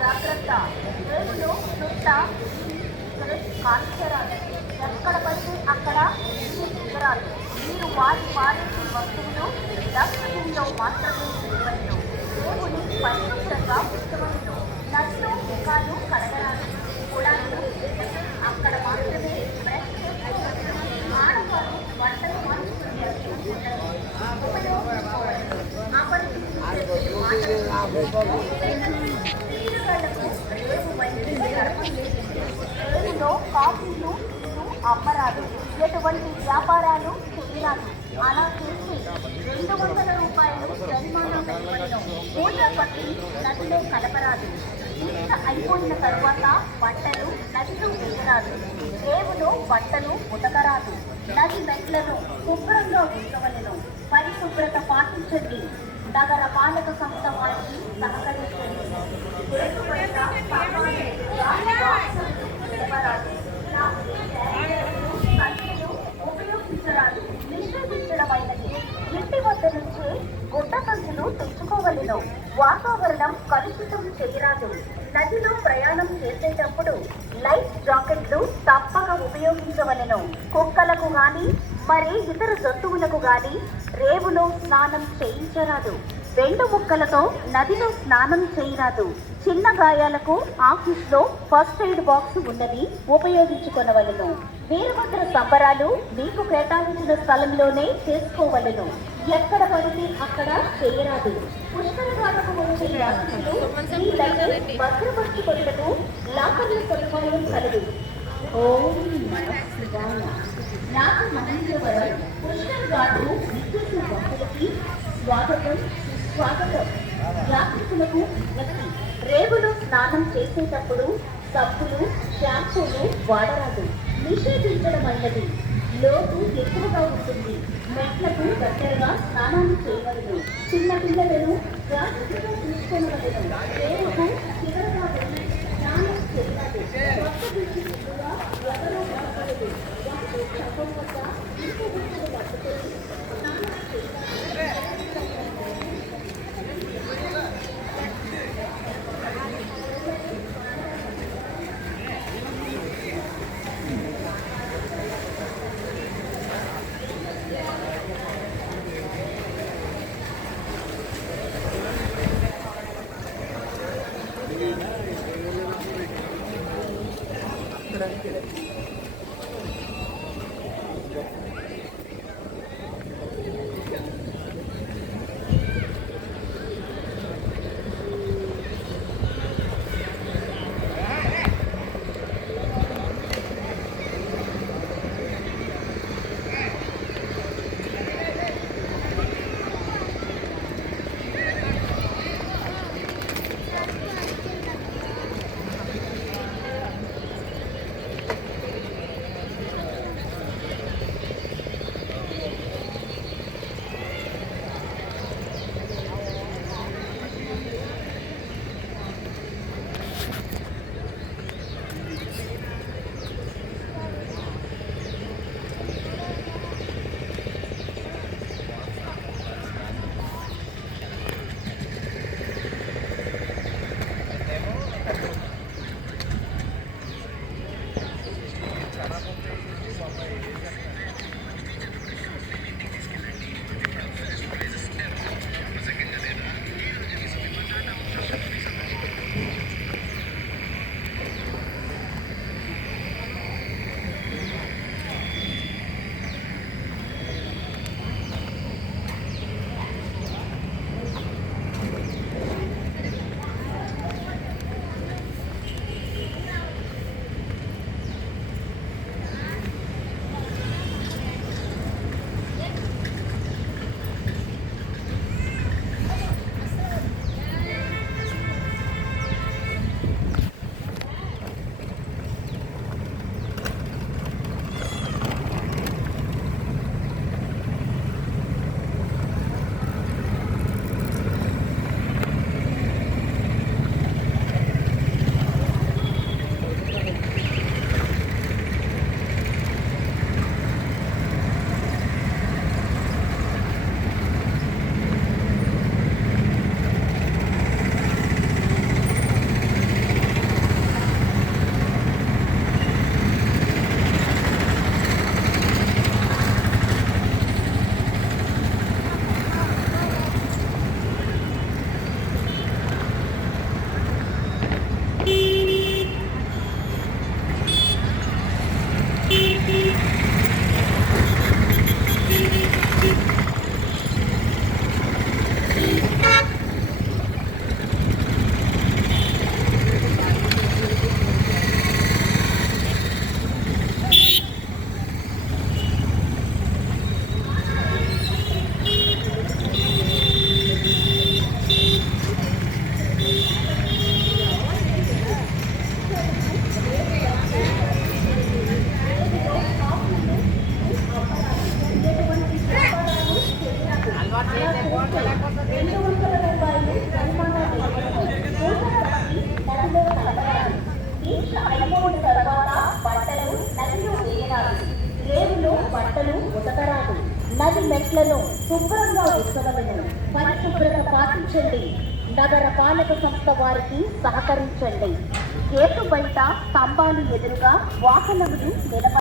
జాగ్రత్త రేవులో చుట్ట కాల్చరాలు ఎక్కడ పడితే అక్కడ ఎగరాలు. మీరు వాడేసి వస్తువులు డస్ట్బిన్లో మాత్రమే వేయవలను. రేవుని పరిశుభ్రంగా ఉంచవలను. నదులు ముఖాలు కడగరాలు. కుళాయిలు అక్కడ మాత్రమే బ్రష్ చేసుకోవచ్చు. ఆడవారు వంటలు మార్చుకునే ఉపయోగించుకోవాలి. రేవులో కాఫీలు అమ్మరాలు. ఎటువంటి వ్యాపారాలు చేయరాదు. అలా చేసి 200 రూపాయలు జరిమానా వేయవలను. పూజ పట్టి నదిలో కలపరాదు. ఇంత అయిపోయిన తరువాత బట్టలు నదిలో వేయరాదు. రేవులో బట్టలు ఉతకరాదు. నది మెట్లను శుభ్రంగా ఉంచవలను. పరిశుభ్రత పాటించండి. నగర పాలక సంస్థ వారికి సహకరించండి. ఉపయోగించరాదు. నిషేధించడమైనది. ఇంటి వద్ద నుంచి గుడ్డ సంచులు తెచ్చుకోవలను. వాతావరణం కలుషితం చేయరాదు. నదిలో ప్రయాణం చేసేటప్పుడు లైఫ్ జాకెట్లు తప్పక ఉపయోగించవలను. కుక్కలకు గాని మరి ఇతర జంతువులకు గాని రేవులో స్నానం చేయించరాదు. 2 ముక్కలతో నదిలో స్నానం చేయరాదు. చిన్న గాయాలకు ఆఫీస్లో ఫస్ట్ ఎయిడ్ బాక్స్ ఉన్నది, ఉపయోగించుకొనవలను. వీరభద్ర సంబరాలు మీకు కేటాయించిన స్థలంలోనే చేసుకోవలను. ఎక్కడ పడితే అక్కడ చేయరాదు. పుష్కరగాలకు వచ్చే యాత్రికులు ఈ లగేజ్ భద్రపరచుకొనుటకు లాకర్ల సదుపాయం కలదు. ఓం శివాయ. రాజమహేంద్రవరం పుష్కర్ ఘాటు విద్యుత్ భక్తులకి స్వాగతం స్వాగతం. యాత్రికులకు వ్యక్తి రేవులో స్నానం చేసేటప్పుడు సబ్బులు షాంపూలు వాడరాదు. నిషేధించడమైనది. లోతు ఎక్కువగా ఉంటుంది. మెట్లకు దగ్గరగా స్నానాలు చేయవలను. చిన్న పిల్లలను జాగ్రత్తగా చూసుకోవలను. రేవుకు చివరగా వెళ్ళి స్నానం చేయరాదు. కొత్త బిడ్డ ముందుగా ఎవరో ఉండకూడదు. ఒకటి చప్పం వద్ద ఇంకో బిడ్డలు పట్టుకొని స్నానం చేయాలి. 200 రూపాయలు జరిమానా వేయబడును. సూచనలకి నదిలో కలపాలి. దీక్ష అయిపోయిన తర్వాత బట్టలు నదిలో వేయరాదు. రేవులో బట్టలు ఉతకరాదు. నది మెట్లను శుభ్రంగా ఉంచవలెను. పరిశుభ్రత పాటించండి. నగర పాలక సంస్థ వారికి సహకరించండి. గేటు బయట స్తంభాలు ఎదురుగా వాహనములు నిలబ